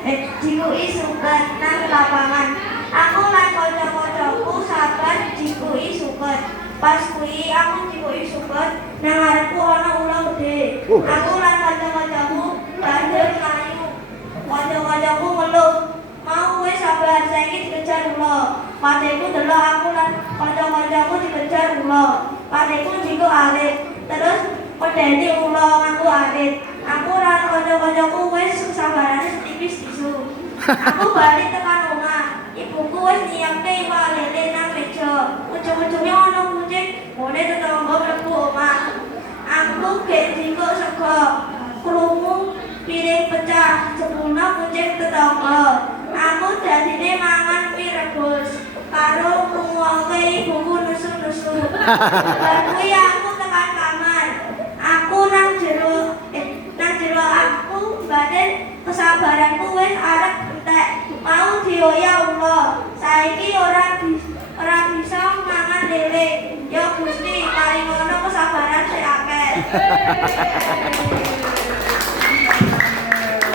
Dikuki suket nang lapangan. Aku lan kanca-kancaku sabar dikuki suket. Pas kuwi aku dikuki suket nang ngarepku ana ulo gede. Aku lan kanca-kancaku banjur mlayu. Kanca-kancaku ngeluh, "Mau wis sabar, saiki dikejar ulo." Pateku delok aku lan kanca-kancaku dikejar ulo. Pateku njiko arit, terus medeni ulo nganggo arit. Aku lan kanca-kancaku wis sabarane setipis tisu. Aku balik tekan omah. Ibuku wis nyiapke iwak lele nang meja. Ujung-ujungnya ono kucing ngene tetangga mlebu omah. Aku gek njiko sego. Krungu piring pecah, jebulna kucing tetangga. Aku dadine mangan mie rebus karo ngrungokke ibuku nesu-nesu. Bar kuwi aku tekan kamar. Aku nang jero aku badan kesabaranku wis arep entek. Mau dioyak ulo. Saiki ora bisa mangan lele. Ya Gusti, paring ngono kesabaran sing akeh.